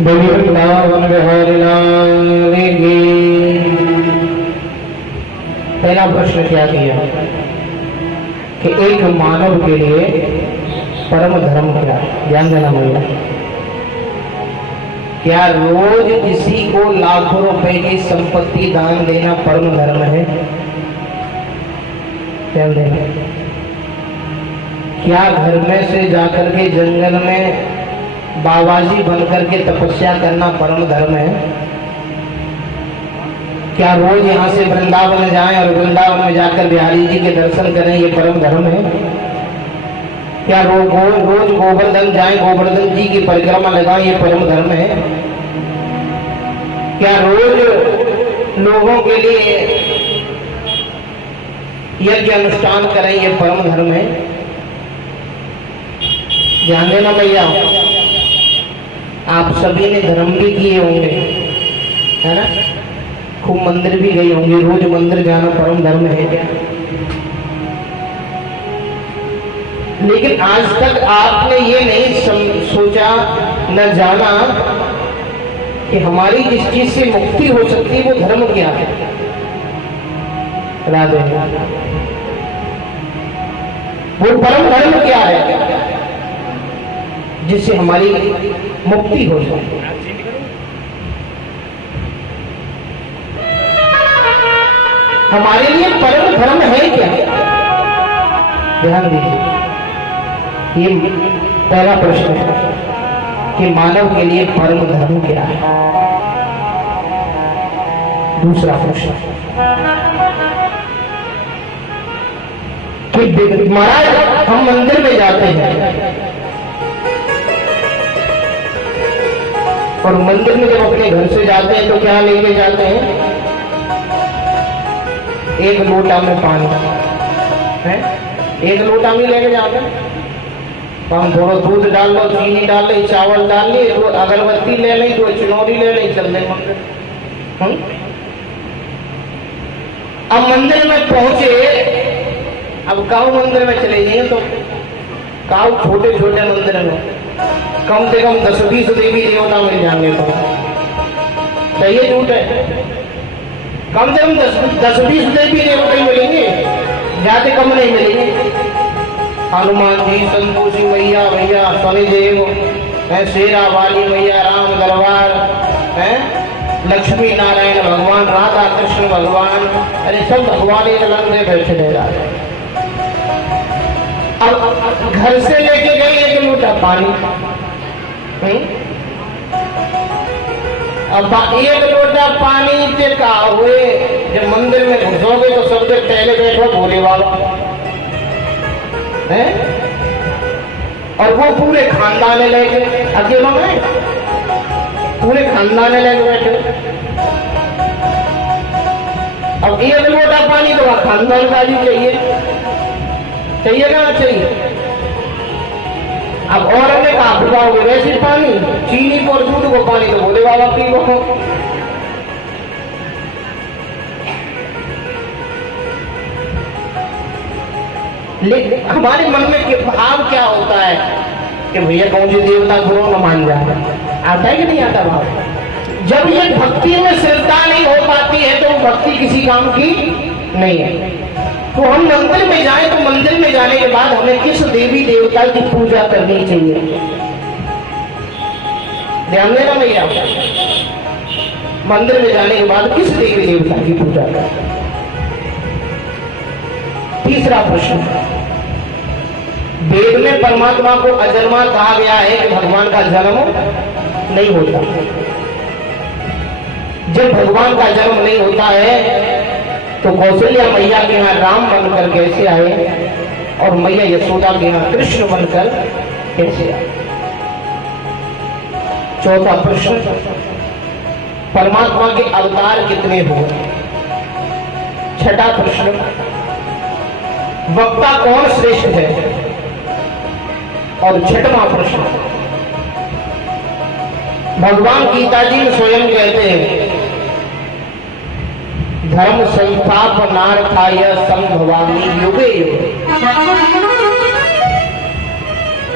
वृंदावन बिहारी लाल की। पहला प्रश्न क्या किया कि एक मानव के लिए परम धर्म क्या है? ध्यान देना भैया। क्या रोज किसी को लाखों रुपए की संपत्ति दान देना परम धर्म है? ध्यान देना। क्या घर में से जाकर के जंगल में बाबाजी बनकर के तपस्या करना परम धर्म है? क्या रोज यहाँ से वृंदावन जाएं और वृंदावन में जाकर बिहारी जी के दर्शन करें, ये परम धर्म है? क्या रोज गोवर्धन जाएं, गोवर्धन जी की परिक्रमा लगाएं, ये परम धर्म है? क्या रोज लोगों के लिए यज्ञ अनुष्ठान करें, ये परम धर्म है? ध्यान देना भैया। आप सभी ने धर्म भी किए होंगे, है ना? खूब मंदिर भी गए होंगे। रोज मंदिर जाना परम धर्म है क्या? लेकिन आज तक आपने ये नहीं सोचा, न जाना कि हमारी जिस चीज से मुक्ति हो सकती है वो धर्म क्या है। राधे। वो परम धर्म क्या है जिससे हमारी मुक्ति हो जाए? हमारे लिए परम धर्म है क्या? ध्यान दीजिए। ये पहला प्रश्न है कि मानव के लिए परम धर्म क्या है। दूसरा प्रश्न कि महाराज हम मंदिर में जाते हैं और मंदिर में जब अपने घर से जाते हैं तो क्या लेके जाते हैं? एक लोटा में पानी है, एक लोटा में लेके जाते हैं। तो हम थोड़ा दूध डाल लो, चीनी डाल ले, चावल डाल ले, तो अगरबत्ती ले लें, तो चिनौरी ले लें, चल दें मंदिर। अब मंदिर में पहुंचे, अब काऊ मंदिर में चले जाइए तो काऊ छोटे छोटे मंदिर में कम से कम 10-20 देवी देवता मिल जाएंगे। तो सही है झूठ है? कम से कम 10-20 देवी देवता ही मिलेंगे, ज्यादा कम नहीं मिलेंगे। हनुमान जी, संतोषी मैया, भैया शनिदेव है, शेरा वाली मैया, राम दरबार है, लक्ष्मी नारायण भगवान, राधा कृष्ण भगवान, अरे सब भगवान एक लंग से बैठे रह रहा। अब घर से लेके गए एक लोटा पानी, अब एक लोटा पानी से कहा हुए जब मंदिर में घुसोगे तो सबसे पहले बैठो भोले बाबा है, और वो पूरे खानदान लेके, अकेला में पूरे खानदान लेके बैठे। अब एक लोटा पानी तो खानदान का भी चाहिए, चाहिए ना? चाहिए। अब और ने कहा बुलाओगे वैसे पानी, चीनी को और दूध को पानी तो बोले बाबा पी लो। लेकिन हमारे मन में भाव क्या होता है कि भैया कौन सी देवता गुरु न मान जाए? आता है कि नहीं आता भाव? जब ये भक्ति में श्रद्धा नहीं हो पाती है तो भक्ति किसी काम की नहीं है। तो हम मंदिर में जाएं तो मंदिर में जाने के बाद हमें किस देवी देवता की पूजा करनी चाहिए? ध्यान देना भैया। मंदिर में जाने के बाद किस देवी देवता की पूजा करनी? तीसरा प्रश्न, वेद में परमात्मा को अजन्मा कहा गया है कि भगवान का जन्म नहीं होता। जब भगवान का जन्म नहीं होता है तो कौशल्या मैया के यहाँ राम बनकर कैसे आए और मैया यशोदा के यहाँ कृष्ण बनकर कैसे आए? चौथा प्रश्न, परमात्मा के अवतार कितने हुए? छठा प्रश्न, वक्ता कौन श्रेष्ठ है? और छठवां प्रश्न, भगवान गीता जी स्वयं कहते हैं धर्म संस्थापनार्थाय संभवामि युगे युगे।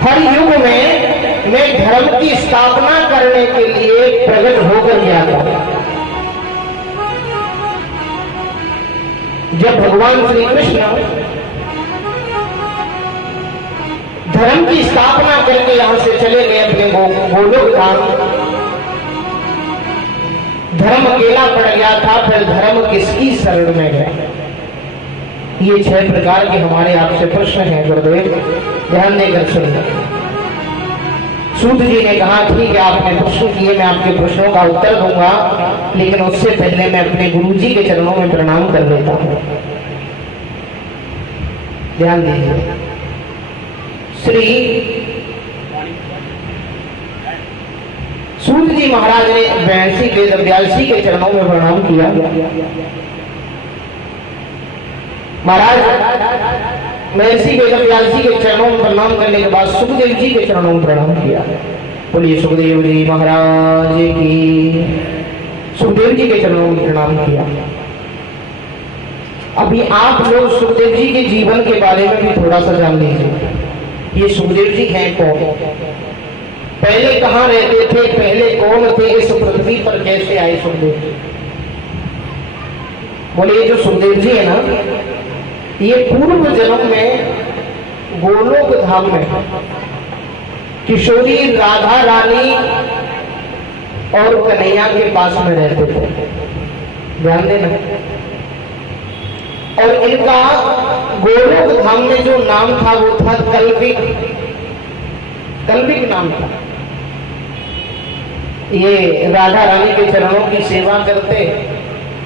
हर युग में मैं धर्म की स्थापना करने के लिए प्रकट होकर गया था। जब भगवान श्री कृष्ण धर्म की स्थापना करके यहां से चले गए अपने गोलोक धाम, धर्म अकेला पड़ गया था, फिर धर्म किसकी शरण में गया? ये 6 प्रकार के हमारे आपसे प्रश्न हैं गुरुदेव, ध्यान देकर सुनिए। सूत जी ने कहा ठीक है, आपने प्रश्न किए, मैं आपके प्रश्नों का उत्तर दूंगा, लेकिन उससे पहले मैं अपने गुरु जी के चरणों में प्रणाम कर लेता हूं। ध्यान दीजिए। श्री सूत जी महाराज ने 82 वेद 82 के चरणों में प्रणाम किया। महाराज महर्षि वेद 82 के चरणों में प्रणाम करने के बाद सुखदेव जी के चरणों में प्रणाम किया। बोलिए सुखदेव जी महाराज की। सुखदेव जी के चरणों में प्रणाम किया। अभी आप लोग सुखदेव जी के जीवन के बारे में भी थोड़ा सा जान लीजिए। ये सुखदेव जी हैं कौन, पहले कहां रहते थे, पहले कौन थे, इस पृथ्वी पर कैसे आए सुखदेव जी? बोलिए जो सुखदेव जी है ना, ये पूर्व जन्म में गोलोक धाम में किशोरी राधा रानी और कन्हैया के पास में रहते थे। ध्यान देना। और इनका गोलोक धाम में जो नाम था वो था कल्पिक। कल्पिक नाम था। ये राधा रानी के चरणों की सेवा करते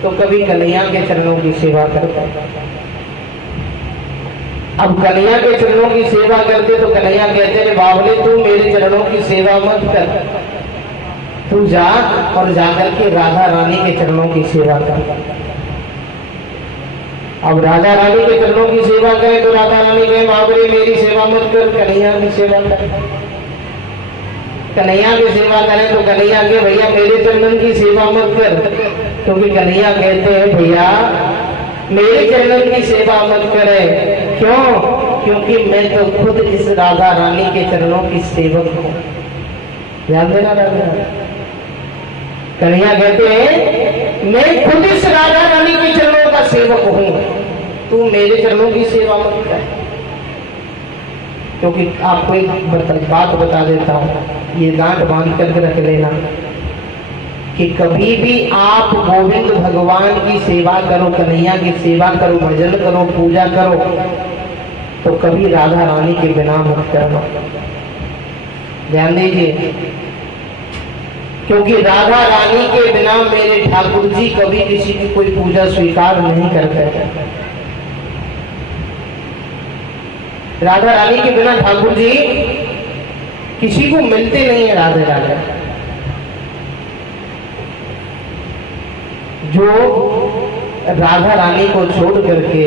तो कभी कन्हैया के चरणों की सेवा करते। अब कन्हैया के चरणों की सेवा करते तो कन्हैया कहते थे बावले तू मेरे चरणों की सेवा मत कर, तू जा और जाकर के राधा रानी के चरणों की सेवा कर। अब राधा रानी के चरणों की सेवा करें तो राधा रानी कहे बाबरे मेरी सेवा मत कर, कन्हैया की सेवा कर। कन्हैया की सेवा करें तो कन्हैया के भैया मेरे चरणन की सेवा मत कर, क्योंकि कन्हैया कहते हैं भैया मेरे चरणन की सेवा मत करे। क्यों? क्योंकि मैं तो खुद इस राधा रानी के चरणों की सेवक हूं। ध्यान देना। राधा कन्हैया कहते हैं मैं खुद इस राधा रानी के चरणों का सेवक हूं, तू मेरे चरणों की सेवा मत कर। क्योंकि आपको एक बात बता देता हूं, ये गांठ बांध करके रख लेना कि कभी भी आप गोविंद भगवान की सेवा करो, कन्हैया की सेवा करो, भजन करो, पूजा करो, तो कभी राधा रानी के बिना मत करना। ध्यान दीजिए। क्योंकि राधा रानी के बिना मेरे ठाकुर जी कभी किसी की कोई पूजा स्वीकार नहीं करते। राधा रानी के बिना ठाकुर जी किसी को मिलते नहीं है। राधे राधे। जो राधा रानी को छोड़ करके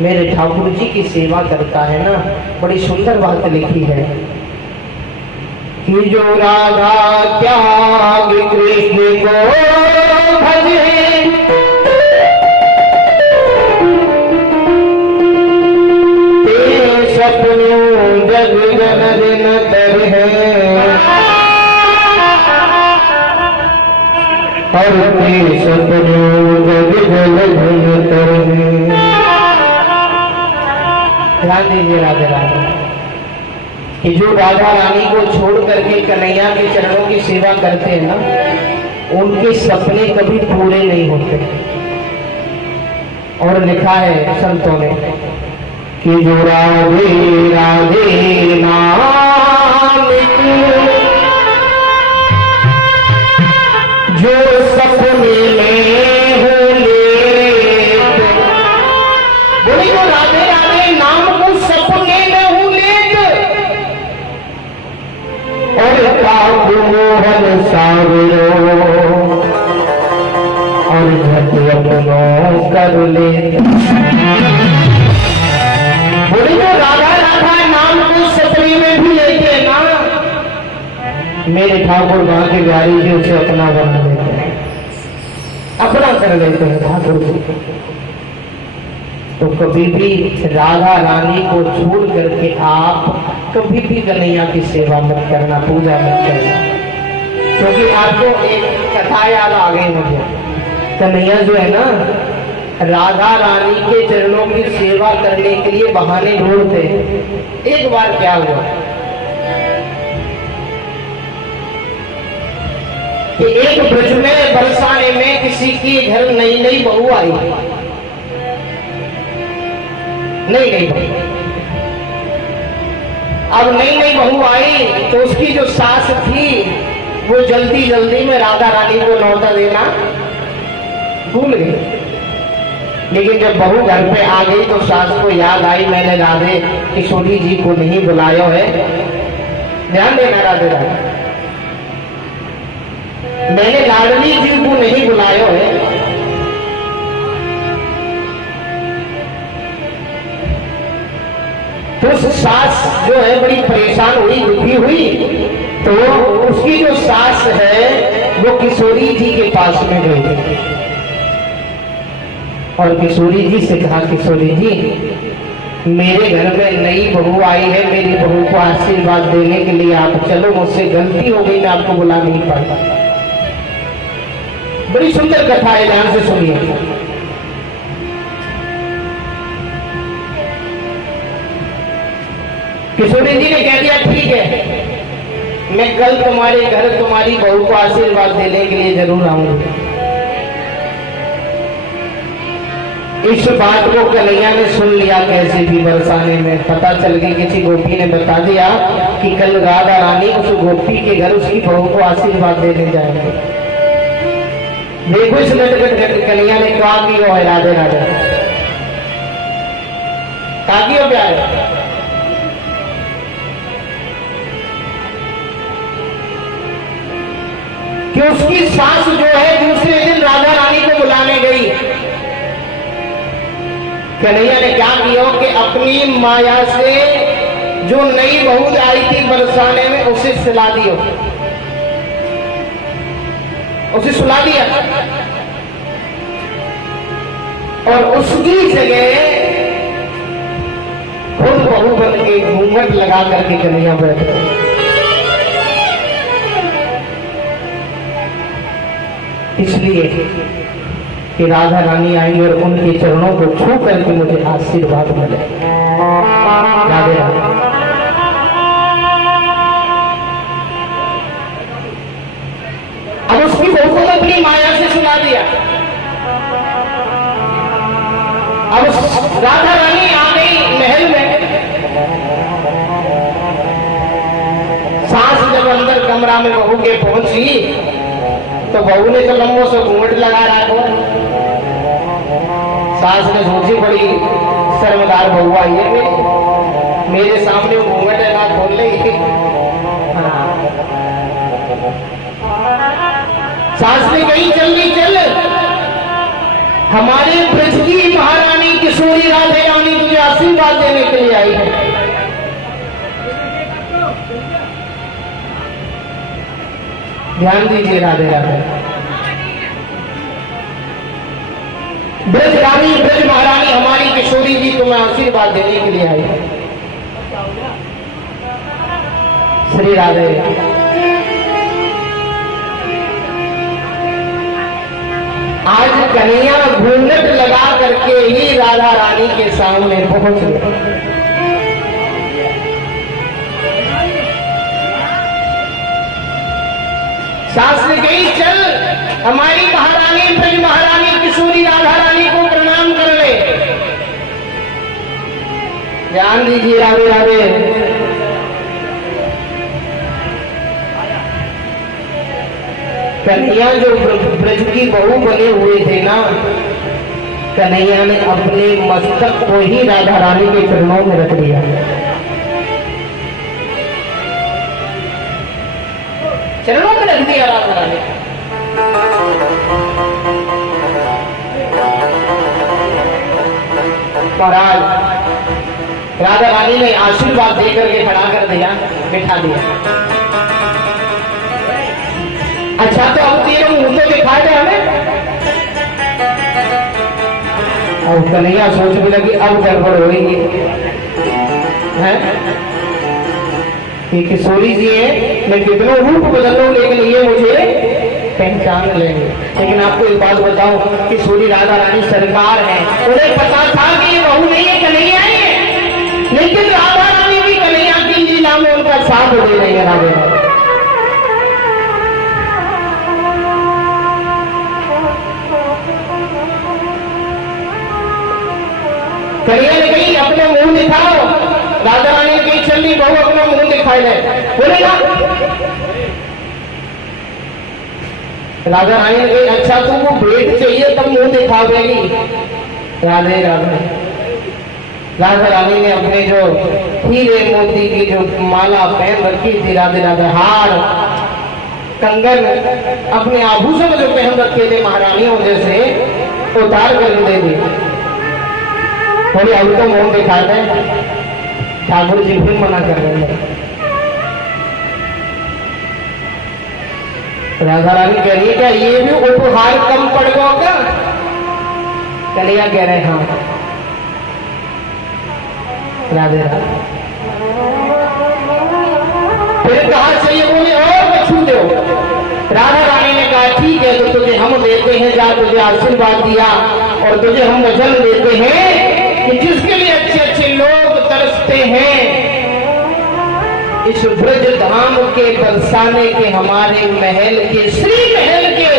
मेरे ठाकुर जी की सेवा करता है ना, बड़ी सुंदर बात लिखी है कि जो राधा त्याग कृष्ण को भजे, ते सपनों जग जन दिन तर है, और ते सपनों जग जन दिन तर है। ध्यान दीजिए राधे राधे कि जो राधा रानी को छोड़ करके कन्हैया के चरणों की सेवा करते हैं ना, उनके सपने कभी पूरे नहीं होते। और लिखा है संतों ने कि जो राधे राधे नाम जो सपने में हो ले, बोले जो राधे राधे नाम को सपने में हो ले, और काबू मोहन सावरो और झट अपनों कर ले। बोले जो राधा राधा नाम को सपने में भी लेते हैं ना, मेरे ठाकुर मां के बिहारी जी उसे अपना बना लेते हैं, अपना कर लेते हैं ठाकुर जी। तो कभी भी राधा रानी को छोड़ करके आप कभी भी कन्हैया की सेवा मत करना, पूजा मत करना, क्योंकि आपको एक कथा याद आ गई मुझे। कन्हैया जो है ना, राधा रानी के चरणों की सेवा करने के लिए बहाने ढूंढते। एक बार क्या हुआ कि एक ब्रज में बरसाने में किसी के घर नई नई बहू आई, नई नई बहू। अब नई नई बहू आई तो उसकी जो सास थी वो जल्दी जल्दी में राधा रानी को लौटा देना भूल गई। लेकिन जब बहू घर पे आ गई तो सास को याद आई, मैंने राधे किशोरी जी को नहीं बुलाया है, ध्यान देना राधे राधे, मैंने लाडली जी को नहीं बुलाया है। तो सास जो है बड़ी परेशान हुई, दुखी हुई, तो उसकी जो सास है वो किशोरी जी के पास में गई और किशोरी जी से कहा, किशोरी जी मेरे घर में नई बहू आई है, मेरी बहू को आशीर्वाद देने के लिए आप चलो, मुझसे गलती हो गई, मैं आपको बुला नहीं पाया। बड़ी सुंदर कथा है, ध्यान से सुनिए। किशोरी जी ने कह दिया ठीक है, मैं कल तुम्हारे घर तुम्हारी बहू को आशीर्वाद देने के लिए जरूर आऊंगी। इस बात को कन्हैया ने सुन लिया, कैसे भी बरसाने में पता चल गई, किसी गोपी ने बता दिया कि कल राधा रानी उस गोपी के घर उसकी बहू को आशीर्वाद देने जाएंगे। देखो इस नटखट कन्हैया ने क्या किया है, राधे राधे काकियो क्या है कि उसकी सास जो है दूसरे दिन राधा रानी को बुलाने गई। कन्हैया ने क्या किया कि अपनी माया से जो नई बहू आई थी बरसाने में उसे सुला दियो, उसे सुला दिया और उसकी जगह खुद बहू बन के घूंघट लगा करके कन्हैया बैठे। इसलिए कि राधा रानी आई और उनके चरणों को छू करके मुझे आशीर्वाद मिले। राधे राधे। अब उसकी बहू को अपनी माया से सुला दिया। अब राधा रानी आ गई महल में। सास जब अंदर कमरा में बहू के पहुंची तो बहू ने तो लंबो से घूंघट लगा रहा है। सास ने सोची बड़ी शर्मदार बहू आई है, मेरे सामने घूंघट है ना खोल लेगी। सास ने कही जल्दी चल, हमारे ब्रज की महारानी किशोरी राधे रानी तुझे आशीर्वाद देने के लिए आई है। ध्यान दीजिए राधे राधे। ब्रज रानी ब्रज महारानी हमारी किशोरी जी तुम्हें आशीर्वाद देने के लिए आई है। श्री राधे। आज कन्हैया घूंघट लगा करके ही राधा रानी के सामने पहुंच गए। सास ने कही चल, हमारी महारानी ब्रज महारानी किशोरी राधा रानी को प्रणाम कर ले। ध्यान दीजिए राधे राधे। कन्हैया जो ब्रज की बहू बने हुए थे ना, कन्हैया ने अपने मस्तक को ही राधा रानी के चरणों में रख दिया। चरणों में रख दिया राधा रानी। महाराज राधा रानी ने आशीर्वाद देकर के खड़ा कर दिया, बिठा दिया। अच्छा तो अब तीनों मुंह तो दिखाए थे हमें। अब कन्हैया सोचने लगी अब गड़बड़ होगी है। ये किशोरी जी है, मैं कितनों रूप बदल लूं लेकिन ये मुझे पहचान लेंगे। लेकिन आपको एक बात बताऊं, किशोरी राधा रानी सरकार है, उन्हें पता था कि ये बहू नहीं है, कन्हैया है, लेकिन राधा रानी भी कन्हैया की लीला में उनका साथ दे रही है। राधा कन्हैया ने कही अपना मुंह दिखाओ, राधा रानी ने कही चलनी बहू अपना मुंह दिखाई दे, बोलेगा। राधा रानी ने कही अच्छा तुमको भेंट चाहिए तब मुंह दिखावेगी। राधे राधे। राधा रानी ने अपने जो हीरे मोती की जो माला पहन रखी थी, राधे राधे, हार कंगन अपने आभूषण जो पहन रखे थे महारानियों जैसे, उतार कर दे दी। थोड़ी अब तो मुंह दिखाते हैं, ठाकुर जी फिर मना कर रहे हैं। राधा रानी कह रही है क्या ये भी उपहार कम पड़ गया क्या? कन्हैया कह रहे हाँ। राधे राधे। फिर कहा चाहिए, बोले और बछू दो। राधा रानी ने कहा ठीक है तो तुझे हम देते हैं, जा तुझे आशीर्वाद दिया और तुझे हम वचन देते हैं कि जिसके लिए अच्छे अच्छे लोग तरसते हैं, इस ब्रज धाम के बरसाने के हमारे महल के, श्री महल के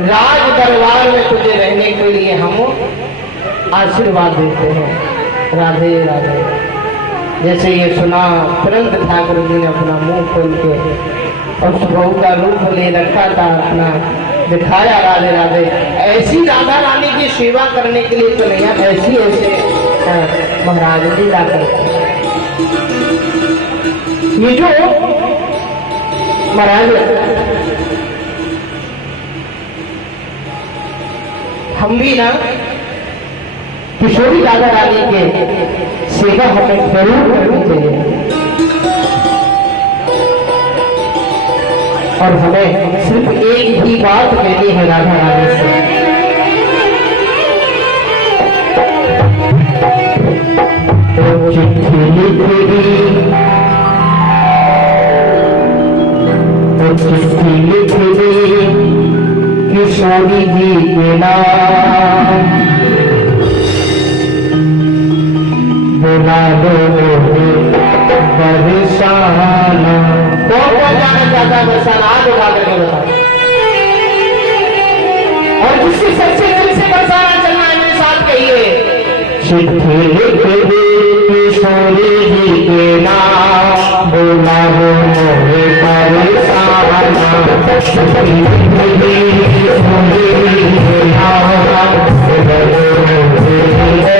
राज दरबार में तुझे रहने के लिए हम आशीर्वाद देते हैं। राधे राधे। जैसे ये सुना तुरंत ठाकुर जी ने अपना मुंह खोल के और बहू का रूप ले रखा था, अपना दिखाया। राधे राधे। ऐसी राधा रानी की सेवा करने के लिए तो नहीं, ऐसी ऐसे महाराज जी ला करते। ये जो महाराज हम भी ना किशोरी राधा रानी के सेवा हमें जरूर करनी चाहिए और हमें सिर्फ एक ही बात लेनी है राधा रानी से। चिट्ठी लिख दी, चिट्ठी लिख दी किशोरी जी के नाम, बुला दो बरसाना। कौन जाना चाहता है बरसाना? हाथ उठा करके बता। और जिससे सबसे दिल से बरसाना चलना है मेरे साथ कहिए। चिट्ठी लिख दी किशोरी जी के नाम, बुला दो बरसाना। चिट्ठी लिख दी किशोरी जी के नाम, बुला दो जाए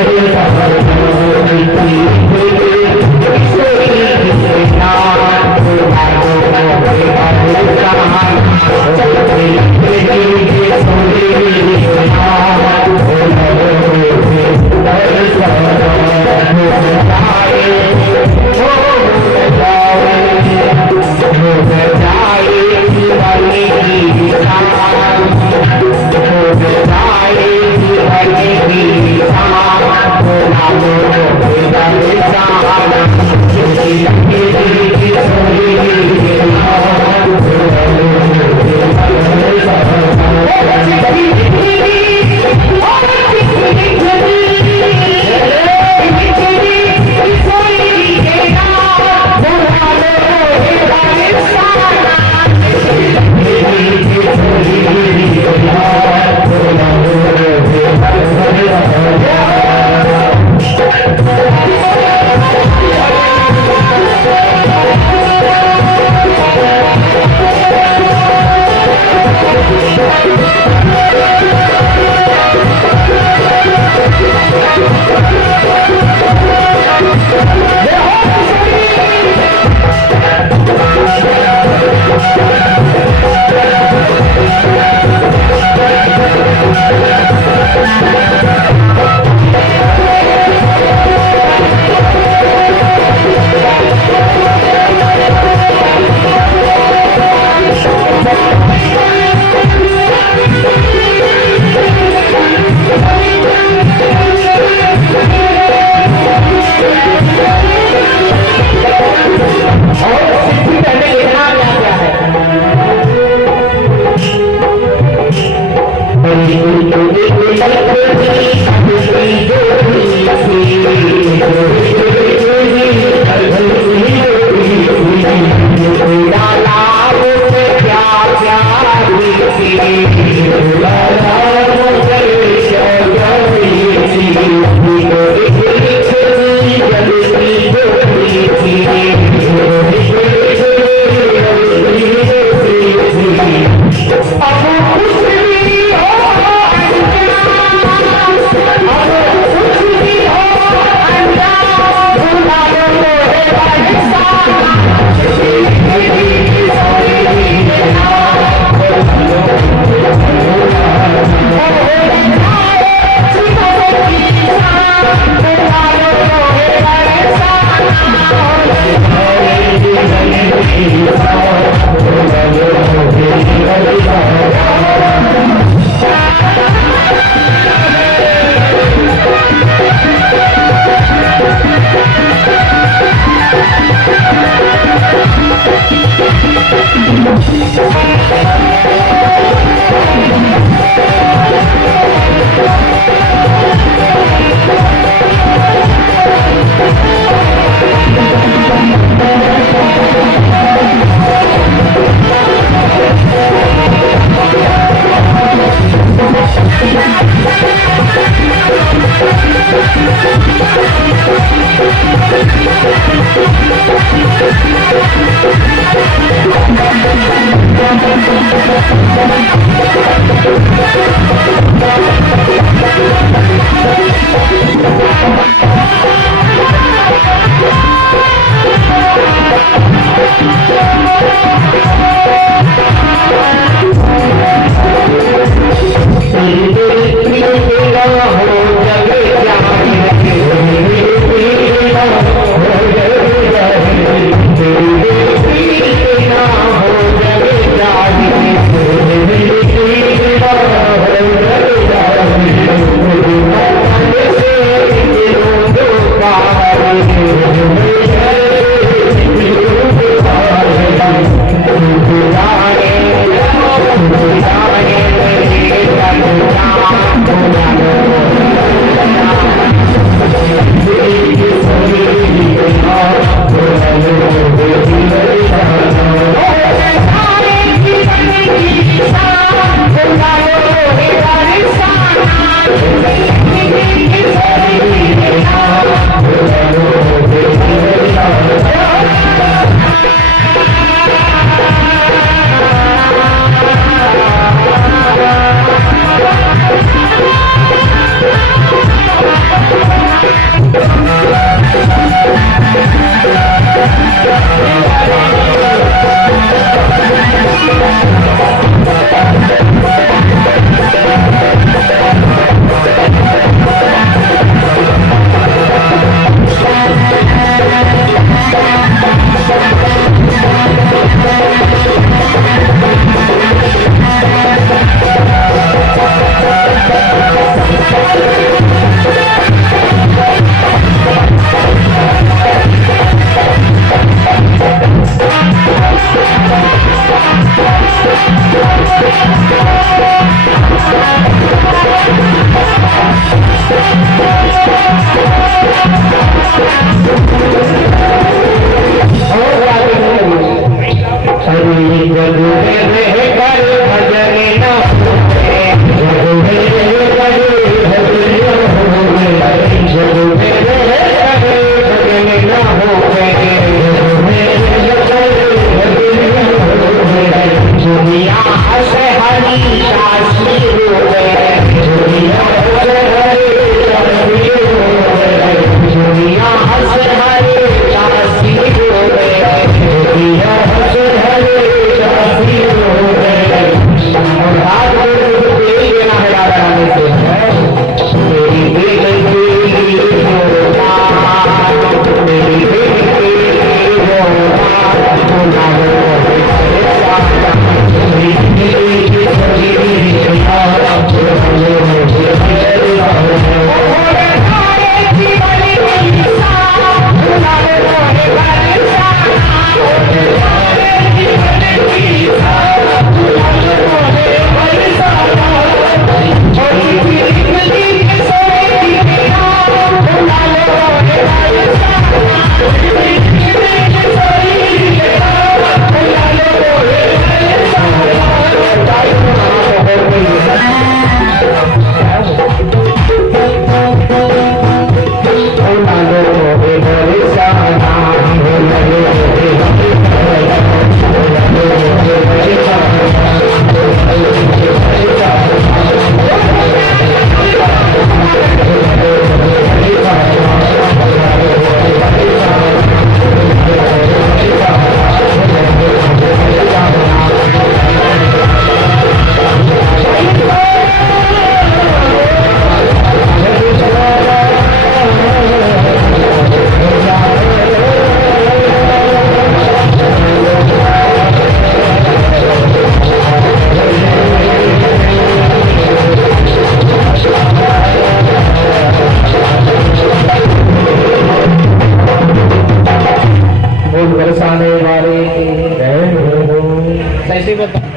बता